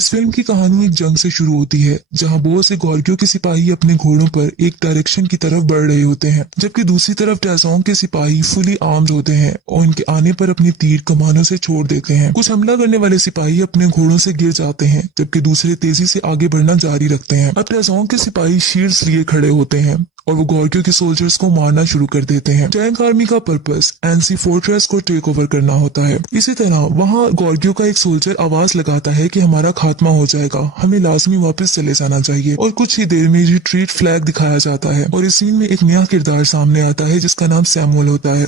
इस फिल्म की कहानी एक जंग से शुरू होती है जहां बहुत से गॉर्गियों के सिपाही अपने घोड़ों पर एक डायरेक्शन की तरफ बढ़ रहे होते हैं, जबकि दूसरी तरफ टैजोंग के सिपाही फुली आर्म्ड होते हैं और उनके आने पर अपनी तीर कमानों से छोड़ देते हैं। कुछ हमला करने वाले सिपाही अपने घोड़ों से गिर जाते हैं जबकि दूसरे तेजी से आगे बढ़ना जारी रखते हैं। अब टैजोंग के सिपाही शील्ड्स लिए खड़े होते हैं और वो गॉर्गियों के सोल्जर्स को मारना शुरू कर देते हैं। टैंक आर्मी का पर्पस एनसी फोर्ट्रेस को टेक ओवर करना होता है। इसी तरह वहाँ गॉर्गियों का एक सोल्जर आवाज लगाता है कि हमारा खात्मा हो जाएगा, हमें लाजमी वापस चले जाना चाहिए। और कुछ ही देर में रिट्रीट फ्लैग दिखाया जाता है और इस सीन में एक नया किरदार सामने आता है जिसका नाम सैमुअल होता है।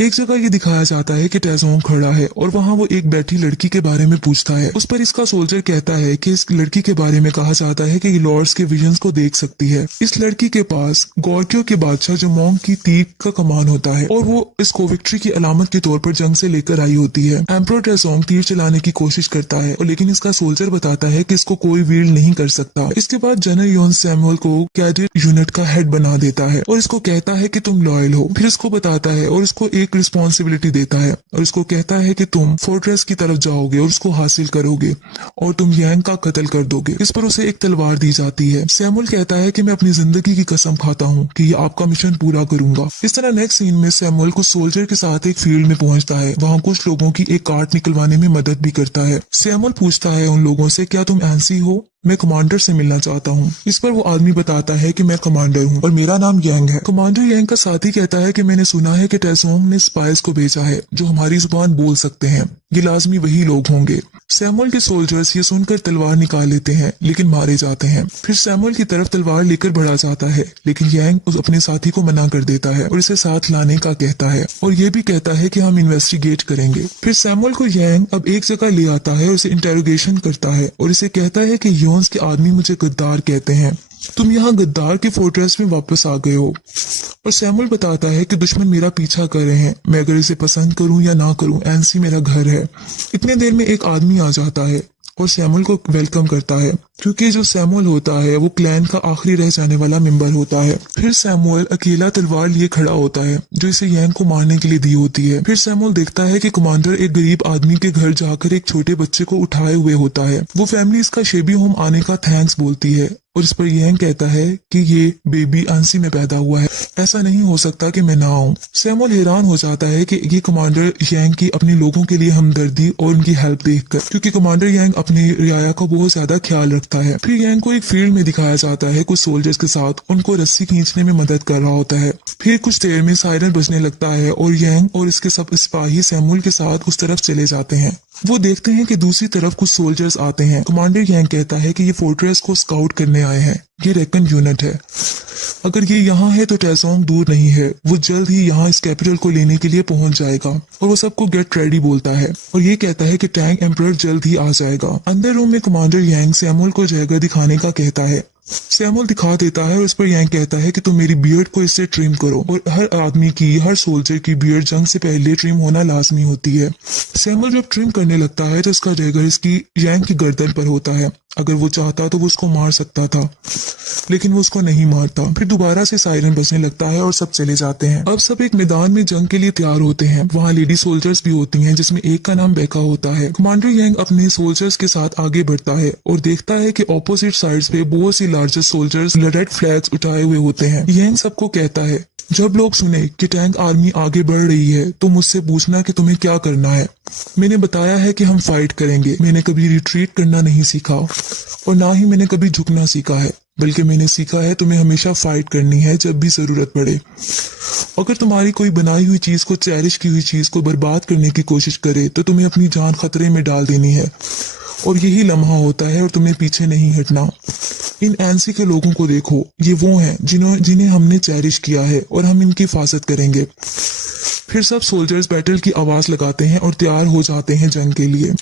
एक जगह ये दिखाया जाता है कि टैजोंग खड़ा है और वहाँ वो एक बैठी लड़की के बारे में पूछता है। उस पर इसका सोल्जर कहता है कि इस लड़की के बारे में कहा जाता है कि लॉर्ड्स के विजन्स को देख सकती है। इस लड़की के पास गॉर्गियों के बादशाह जमोंग की तीर का कमान होता है और वो इसको विक्ट्री की अलामत के तौर पर जंग से लेकर आई होती है। एम्परर टैजोंग तीर चलाने की कोशिश करता है और लेकिन इसका सोल्जर बताता है कि इसको कोई वील्ड नहीं कर सकता। इसके बाद जनरल योन सैमुअल को कैडेट यूनिट का हेड बना देता है और इसको कहता है कि तुम लॉयल हो। फिर इसको बताता है और इसको एक रिस्पॉन्सिबिलिटी देता है और इसको कहता है कि तुम फोर्ट्रेस की तरफ जाओगे और उसको हासिल करोगे और तुम यांग का कत्ल कर दोगे। इस पर उसे एक तलवार दी जाती है। सैमुअल कहता है कि मैं अपनी जिंदगी की कसम खाता हूँ कि ये आपका मिशन पूरा करूंगा। इस तरह नेक्स्ट सीन में सैमुअल कुछ सोल्जर के साथ एक फील्ड में पहुंचता है। वहाँ कुछ लोगों की एक कार्ट निकलवाने में मदद भी करता है। सैमुअल पूछता है उन लोगों से, क्या तुम एनसी हो? मैं कमांडर से मिलना चाहता हूँ। इस पर वो आदमी बताता है कि मैं कमांडर हूँ और मेरा नाम यांग है। कमांडर यांग का साथी कहता है कि मैंने सुना है कि टैजोंग ने स्पाइस को भेजा है जो हमारी जुबान बोल सकते हैं, ये लाजमी वही लोग होंगे। सैमुअल के सोल्जर्स ये सुनकर तलवार निकाल लेते हैं लेकिन मारे जाते हैं। फिर सैमुअल की तरफ तलवार लेकर बढ़ा जाता है लेकिन यांग उस अपने साथी को मना कर देता है और इसे साथ लाने का कहता है और ये भी कहता है कि हम इन्वेस्टिगेट करेंगे। फिर सैमुअल को यांग अब एक जगह ले आता है और इसे इंटेरोगेशन करता है और इसे कहता है कि योन्स के आदमी मुझे गद्दार कहते हैं, तुम यहाँ गद्दार के फोर्ट्रेस में वापस आ गए हो। और सैमुअल बताता है कि दुश्मन मेरा पीछा कर रहे हैं, मैं अगर इसे पसंद करूं या ना करूं, एनसी मेरा घर है। इतने देर में एक आदमी आ जाता है और सैमुअल को वेलकम करता है क्योंकि जो सैमुअल होता है वो क्लैन का आखिरी रह जाने वाला मेंबर होता है। फिर सैमुअल अकेला तलवार लिए खड़ा होता है जो इसे यांग को मारने के लिए दी होती है। फिर सैमुअल देखता है कि कमांडर एक गरीब आदमी के घर जाकर एक छोटे बच्चे को उठाए हुए होता है। वो फैमिली इसका शेबी होम आने का थैंक्स बोलती है और इस पर यांग कहता है कि ये बेबी एनसी में पैदा हुआ है, ऐसा नहीं हो सकता कि मैं ना आऊं। सैमुअल हैरान हो जाता है कि ये कमांडर यांग की अपने लोगों के लिए हमदर्दी और उनकी हेल्प देखकर, क्योंकि कमांडर यांग अपनी रियाया का बहुत ज्यादा ख्याल रखता है। फिर यांग को एक फील्ड में दिखाया जाता है कुछ सोल्जर्स के साथ, उनको रस्सी खींचने में मदद कर रहा होता है। फिर कुछ देर में सायरन बजने लगता है और यांग और इसके सब सिपाही सैमुअल के साथ उस तरफ चले जाते हैं। वो देखते हैं कि दूसरी तरफ कुछ सोल्जर्स आते हैं। कमांडर यांग कहता है कि ये फोर्ट्रेस को स्काउट करने आए हैं, ये रेकन यूनिट है। अगर ये यहाँ है तो टैजोंग दूर नहीं है, वो जल्द ही यहाँ इस कैपिटल को लेने के लिए पहुंच जाएगा। और वो सबको गेट रेडी बोलता है और ये कहता है कि टैंक एम्परर जल्द ही आ जाएगा। अंदर रूम में कमांडर यांग सैमुअल को जगह दिखाने का कहता है। सैमुअल दिखा देता है और उस पर यांग कहता है कि तुम मेरी बियर्ड को इससे ट्रिम करो। और हर आदमी की, हर सोल्जर की बियर्ड जंग से पहले ट्रिम होना लाजमी होती है। सैमुअल जब ट्रिम करने लगता है तो उसका डैगर इसकी यांग की गर्दन पर होता है। अगर वो चाहता तो वो उसको मार सकता था लेकिन वो उसको नहीं मारता। फिर दोबारा से सायरन बजने लगता है और सब चले जाते हैं। अब सब एक मैदान में जंग के लिए तैयार होते हैं। वहाँ लेडी सोल्जर्स भी होती हैं जिसमें एक का नाम बेका होता है। कमांडर यांग अपने सोल्जर्स के साथ आगे बढ़ता है और देखता है कि ऑपोजिट साइड्स पे बहुत सी लार्जर सोल्जर्स रेड फ्लैग्स उठाए हुए होते हैं। यांग सबको कहता है, जब लोग सुने कि टैंक आर्मी आगे बढ़ रही है तो मुझसे पूछना कि तुम्हें क्या करना है। मैंने बताया है कि हम फाइट करेंगे। मैंने कभी रिट्रीट करना नहीं सीखा और ना ही मैंने कभी झुकना सीखा है, बल्कि मैंने सीखा है तुम्हें हमेशा फाइट करनी है जब भी जरूरत पड़े। अगर तुम्हारी कोई बनाई हुई चीज को, चेरिश की हुई चीज को बर्बाद करने की कोशिश करे तो तुम्हें अपनी जान खतरे में डाल देनी है और यही लम्हा होता है और तुम्हें पीछे नहीं हटना। इन एनसी के लोगों को देखो, ये वो हैं जिन्हें हमने चेरिश किया है और हम इनकी हिफाजत करेंगे। फिर सब सोल्जर्स बैटल की आवाज लगाते हैं और तैयार हो जाते हैं जंग के लिए।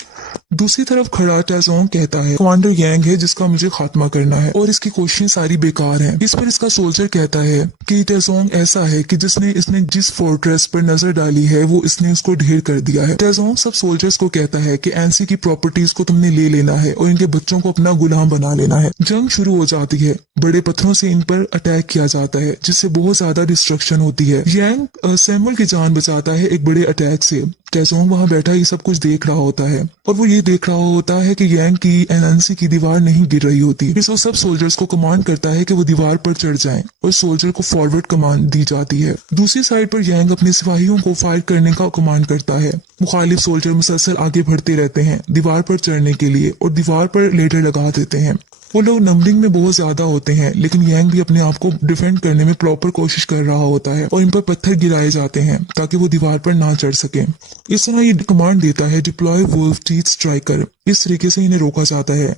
दूसरी तरफ खड़ा टैजोंग कहता है, कमांडर यांग है जिसका मुझे खात्मा करना है और इसकी कोशिशें सारी बेकार हैं। इस पर इसका सोल्जर कहता है कि टैजोंग ऐसा है कि इसने जिस फोर्ट्रेस पर नजर डाली है वो इसने उसको ढेर कर दिया है। टैजोंग सब सोल्जर्स को कहता है कि एनसी की प्रॉपर्टीज को तुमने ले लेना है और इनके बच्चों को अपना गुलाम बना लेना है। जंग शुरू हो जाती है। बड़े पत्थरों से इन पर अटैक किया जाता है जिससे बहुत ज्यादा डिस्ट्रक्शन होती है। यांग सैमुअल की जान बचाता है एक बड़े अटैक से। टेसोंग वहां बैठा ये सब कुछ देख रहा होता है और वो ये देख रहा होता है कि यांग की एनएनसी की दीवार नहीं गिर रही होती। फिर वो सब सोल्जर्स को कमांड करता है कि वो दीवार पर चढ़ जाएं और सोल्जर को फॉरवर्ड कमांड दी जाती है। दूसरी साइड पर यांग अपने सिपाहियों को फायर करने का कमांड करता है। मुखालिफ सोल्जर मुसलसल आगे बढ़ते रहते हैं दीवार पर चढ़ने के लिए और दीवार पर लेटर लगा देते हैं। वो लोग नंबरिंग में बहुत ज्यादा होते हैं, लेकिन यांग भी अपने आप को डिफेंड करने में प्रॉपर कोशिश कर रहा होता है और इन पर पत्थर गिराए जाते हैं ताकि वो दीवार पर ना चढ़ सके। इस तरह ये कमांड देता है डिप्लॉय वुल्फ टीथ स्ट्राइकर। इस तरीके से इन्हें रोका जाता है,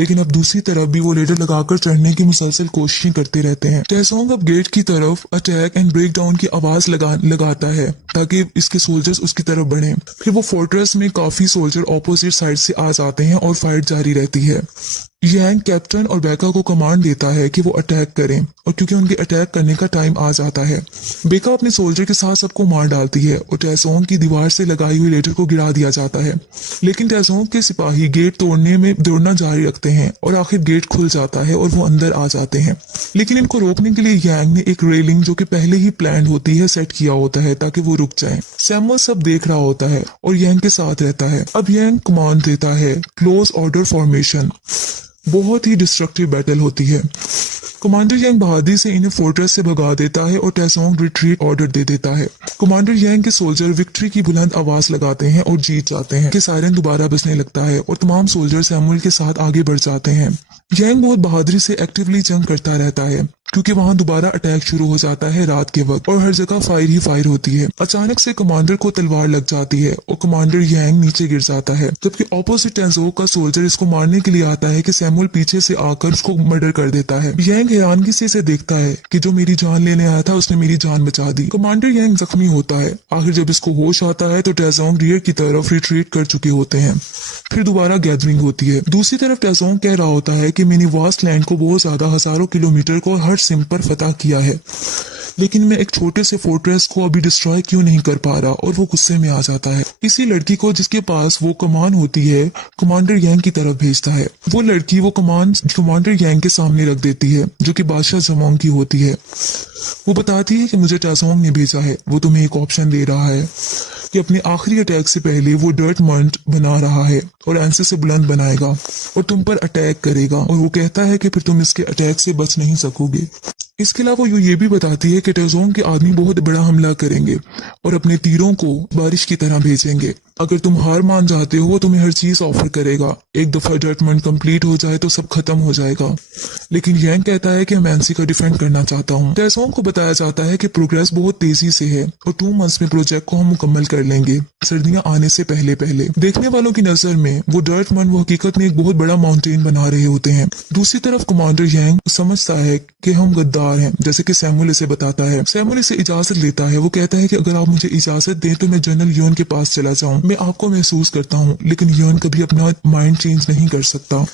लेकिन अब दूसरी तरफ भी वो लेडर लगाकर चढ़ने की मुसलसल कोशिशें करते रहते हैं। टेसोंग अब गेट की तरफ अटैक एंड ब्रेक डाउन की आवाज लगाता है ताकि इसके सोल्जर्स उसकी तरफ बढ़ें। फिर वो फोर्ट्रेस में काफी सोल्जर ऑपोजिट साइड से आ जाते हैं और फाइट जारी रहती है। यांग कैप्टन और बेका को कमांड देता है कि वो अटैक करें और क्योंकि उनके अटैक करने का टाइम आ जाता है, बेका अपने सोल्जर के साथ सबको मार डालती है और टेसोंग की दीवार से लगाई हुई लेटर को गिरा दिया जाता है। लेकिन टेसोंग के सिपाही गेट तोड़ने में दौड़ना जारी रखते हैं और आखिर गेट खुल जाता है और वो अंदर आ जाते हैं। लेकिन इनको रोकने के लिए यांग ने एक रेलिंग जो कि पहले ही प्लान होती है सेट किया होता है ताकि वो रुक जाए। सैमुअल सब देख रहा होता है और यांग के साथ रहता है। अब यांग कमांड देता है क्लोज ऑर्डर फॉर्मेशन। बहुत ही डिस्ट्रक्टिव बैटल होती है। कमांडर यांग बहादुरी से इन्हें फोर्ट्रेस से भगा देता है और टेसोंग रिट्रीट ऑर्डर दे देता है। कमांडर यांग के सोल्जर विक्ट्री की बुलंद आवाज लगाते हैं और जीत जाते हैं कि सायरन दोबारा बजने लगता है और तमाम सोल्जर सैमुअल के साथ आगे बढ़ जाते हैं। यांग बहुत बहादुरी से एक्टिवली जंग करता रहता है क्योंकि वहां दोबारा अटैक शुरू हो जाता है रात के वक्त और हर जगह फायर ही फायर होती है। अचानक से कमांडर को तलवार लग जाती है और कमांडर यांग नीचे गिर जाता है, जबकि ऑपोजिट टेंजो का सोल्जर इसको मारने के लिए आता है कि सैमुअल पीछे से आकर उसको मर्डर कर देता है। यांग हैरानगी से इसे देखता है कि जो मेरी जान लेने आया था उसने मेरी जान बचा दी। कमांडर यांग जख्मी होता है। आखिर जब इसको होश आता है तो टेसोंग रियर की तरफ रिट्रीट कर चुके होते हैं। फिर दोबारा गैदरिंग होती है। दूसरी तरफ टेसोंग कह रहा होता है कि मैंने वास्ट लैंड को बहुत ज्यादा हजारों किलोमीटर को हर सिम पर फतह किया है, लेकिन मैं एक छोटे से फोर्ट्रेस को अभी डिस्ट्रॉय क्यों नहीं कर पा रहा, और वो गुस्से में आ जाता है। इसी लड़की को जिसके पास वो कमान होती है कमांडर यांग की तरफ भेजता है। वो लड़की वो कमान कमांडर यांग के सामने रख देती है जो कि बादशाह जमोंग की होती है। वो बताती है कि मुझे टेसोंग ने भेजा है। वो तुम्हें एक ऑप्शन दे रहा है कि अपने आखिरी अटैक से पहले वो डर्ट मंट बना रहा है और एंसे से बुलंद बनाएगा और तुम पर अटैक करेगा, और वो कहता है कि फिर तुम इसके अटैक से बच नहीं सकोगे। इसके अलावा वो ये भी बताती है कि टेसोंग के आदमी बहुत बड़ा हमला करेंगे और अपने तीरों को बारिश की तरह भेजेंगे। अगर तुम हार मान जाते हो वो तुम्हें हर चीज ऑफर करेगा। एक दफा जजमेंट कंप्लीट हो जाए तो सब खत्म हो जाएगा। लेकिन यांग कहता है कि मैं एनसी का डिफेंड करना चाहता हूँ। टेसोंग को बताया जाता है कि प्रोग्रेस बहुत तेजी से है और 2 मंथ्स में प्रोजेक्ट को हम मुकम्मल कर लेंगे, सर्दियां आने से पहले पहले। देखने वालों की नजर में वो डर्टमन वो हकीकत में एक बहुत बड़ा माउंटेन बना रहे होते हैं। दूसरी तरफ कमांडर यांग समझता है कि हम गद्दार हैं, जैसे कि सैमुअल इसे बताता है। सैमुअल इसे इजाजत लेता है। वो कहता है कि अगर आप मुझे इजाजत दें तो मैं जनरल योन के पास चला जाऊं। मैं आपको महसूस करता हूं, लेकिन योन कभी अपना माइंड चेंज नहीं कर सकता।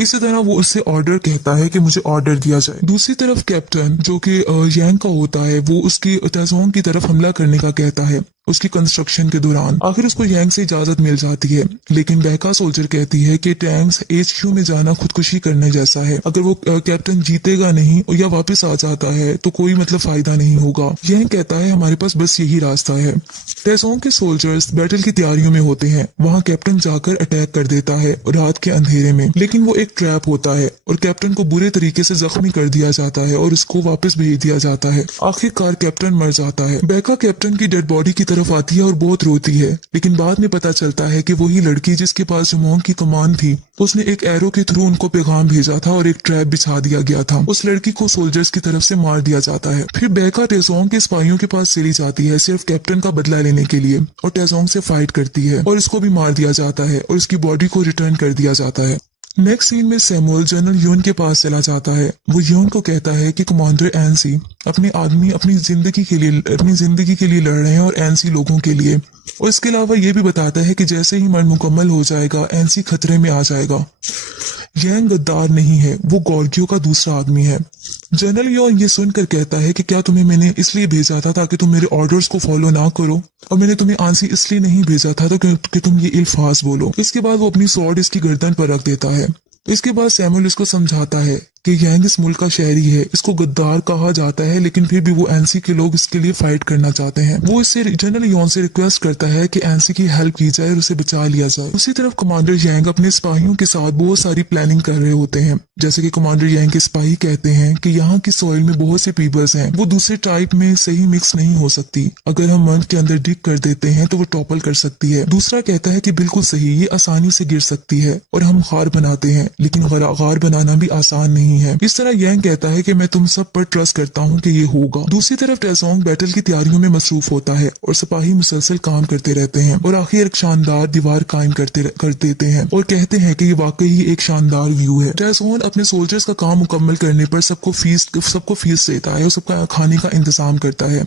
इसी तरह वो उससे ऑर्डर कहता है कि मुझे ऑर्डर दिया जाए। दूसरी तरफ कैप्टन जो कि यांग का होता है वो उसकी टेसोंग की तरफ हमला करने का कहता है उसकी कंस्ट्रक्शन के दौरान। आखिर उसको यांग से इजाजत मिल जाती है, लेकिन बेका सोल्जर कहती है कि टैंक्स HQ में जाना खुदकुशी करने जैसा है। अगर वो कैप्टन जीतेगा नहीं और या वापस आ जाता है तो कोई मतलब फायदा नहीं होगा। यांग कहता है हमारे पास बस यही रास्ता है। टेसोंग के सोल्जर्स बैटल की तैयारियों में होते हैं। वहाँ कैप्टन जाकर अटैक कर देता है रात के अंधेरे में, लेकिन वो एक ट्रैप होता है और कैप्टन को बुरे तरीके से जख्मी कर दिया जाता है और उसको वापस भेज दिया जाता है। आखिरकार कैप्टन मर जाता है। बेका कैप्टन की डेड बॉडी की तरफ आती है और बहुत रोती है, लेकिन बाद में पता चलता है कि वही लड़की जिसके पास जमोंग की कमान थी उसने एक एरो के थ्रू उनको पैगाम भेजा था और एक ट्रैप बिछा दिया गया था। उस लड़की को सोल्जर्स की तरफ से मार दिया जाता है। फिर बेका टेसोंग के सिपाहियों के पास चली जाती है सिर्फ कैप्टन का बदला लेने के लिए और टेसोंग से फाइट करती है और इसको भी मार दिया जाता है और उसकी बॉडी को रिटर्न कर दिया जाता है। नेक्स्ट सीन में सैमुअल जनरल यून के पास चला जाता है। वो यून को कहता है कि कमांडर एनसी अपने आदमी अपनी जिंदगी के लिए लड़ रहे हैं और एनसी लोगों के लिए, और इसके अलावा ये भी बताता है कि जैसे ही मर्ड मुकम्मल हो जाएगा एनसी खतरे में आ जाएगा। यांग गद्दार नहीं है, वो गॉर्गियो का दूसरा आदमी है। जनरल योन ये सुनकर कहता है कि क्या तुम्हें मैंने इसलिए भेजा था ताकि तुम मेरे ऑर्डर्स को फॉलो ना करो, और मैंने तुम्हें आंसी इसलिए नहीं भेजा था तो कि तुम ये इल्फाज बोलो। इसके बाद वो अपनी स्वॉर्ड इसकी गर्दन पर रख देता है। इसके बाद सैमुअल इसको समझाता है कि यांग इस मुल्क का शहरी है, इसको गद्दार कहा जाता है, लेकिन फिर भी वो एनसी के लोग इसके लिए फाइट करना चाहते हैं। वो इससे जनरल यॉन से रिक्वेस्ट करता है कि एनसी की हेल्प की जाए और उसे बचा लिया जाए। उसी तरफ कमांडर यांग अपने सिपाहियों के साथ बहुत सारी प्लानिंग कर रहे होते हैं। जैसे कि कमांडर यांग के सिपाही कहते हैं कि यहाँ की सॉइल में बहुत से पीपल्स हैं, वो दूसरे टाइप में सही मिक्स नहीं हो सकती। अगर हम मंथ के अंदर डिग कर देते हैं तो वो टॉपल कर सकती है। दूसरा कहता है कि बिल्कुल सही, ये आसानी से गिर सकती है और हम गार बनाते हैं, लेकिन गार बनाना भी आसान नहीं है। इस तरह यांग कहता है कि मैं तुम सब पर ट्रस्ट करता हूँ कि ये होगा। दूसरी तरफ टेसोंग बैटल की तैयारियों में मसरूफ होता है और सिपाही मुसलसल काम करते रहते हैं और आखिर एक शानदार दीवार कायम कर देते हैं और कहते हैं कि ये वाकई ही एक शानदार व्यू है। टेसोंग अपने सोल्जर्स का काम मुकम्मल करने पर सबको फीस देता है और सबका खाने का इंतजाम करता है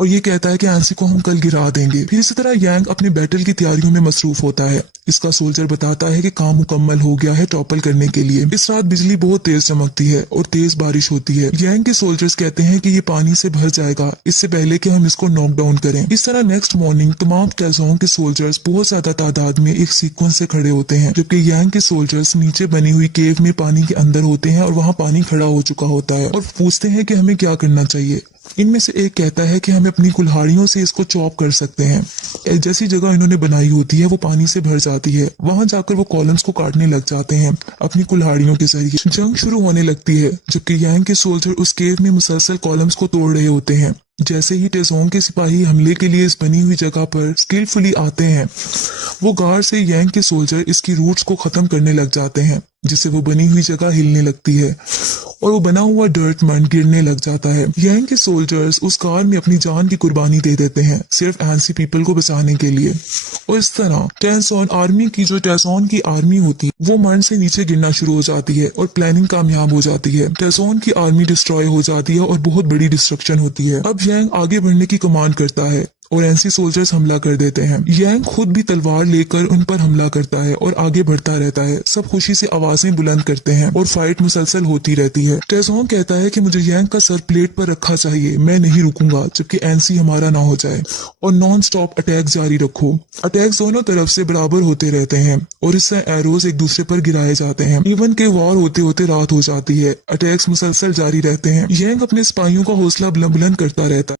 और ये कहता है कि एनसी को हम कल गिरा देंगे। फिर इसी तरह यांग अपने बैटल की तैयारियों में मसरूफ होता है। इसका सोल्जर बताता है कि काम मुकम्मल हो गया है टॉपल करने के लिए। इस रात बिजली बहुत तेज चमकती है और तेज बारिश होती है। यांग के सोल्जर्स कहते हैं कि ये पानी से भर जाएगा इससे पहले कि हम इसको नॉक डाउन करें। इस तरह नेक्स्ट मॉर्निंग तमाम टेसोंग के सोल्जर्स बहुत ज्यादा तादाद में एक सीक्वेंस से खड़े होते हैं, जबकि यांग के सोल्जर्स नीचे बनी हुई केव में पानी के अंदर होते हैं और वहाँ पानी खड़ा हो चुका होता है और पूछते हैं कि हमें क्या करना चाहिए। इनमें से एक कहता है कि हम अपनी कुल्हाड़ियों से इसको चॉप कर सकते हैं। जैसी जगह इन्होंने बनाई होती है वो पानी से भर जाती है, वहां जाकर वो कॉलम्स को काटने लग जाते हैं अपनी कुल्हाड़ियों के जरिए। जंग शुरू होने लगती है जबकि यांग के सोल्जर उस केव में मुसलसल कॉलम्स को तोड़ रहे होते हैं। जैसे ही टेसोंग के सिपाही हमले के लिए इस बनी हुई जगह पर स्किलफुली आते हैं, वो गार से यांग के सोल्जर इसकी रूट्स को खत्म करने लग जाते हैं, जिससे वो बनी हुई जगह हिलने लगती है और वो बना हुआ डर्ट मन गिरने लग जाता है। यांग के सोल्जर्स उस कार में अपनी जान की कुर्बानी दे देते हैं सिर्फ एनसी पीपल को बचाने के लिए। और इस तरह टेसोन आर्मी की आर्मी होती है वो मन से नीचे गिरना शुरू हो जाती है और प्लानिंग कामयाब हो जाती है। टेसोन की आर्मी डिस्ट्रॉय हो जाती है और बहुत बड़ी डिस्ट्रक्शन होती है। अब यांग आगे बढ़ने की कमांड करता है और एनसी सोल्जर्स हमला कर देते हैं। यांग खुद भी तलवार लेकर उन पर हमला करता है और आगे बढ़ता रहता है। सब खुशी से आवाजें बुलंद करते हैं और फाइट मुसलसल होती रहती है। टेसोंग कहता है कि मुझे यांग का सर प्लेट पर रखा चाहिए, मैं नहीं रुकूंगा जबकि एनसी हमारा ना हो जाए, और नॉन स्टॉप अटैक जारी रखो। अटैक्स दोनों तरफ से बराबर होते रहते हैं और इससे एरोज एक दूसरे पर गिराए जाते हैं। इवन के वॉर होते होते रात हो जाती है। अटैक्स मुसलसल जारी रहते हैं। यांग अपने सिपाहियों का हौसला बुलंद करता रहता है।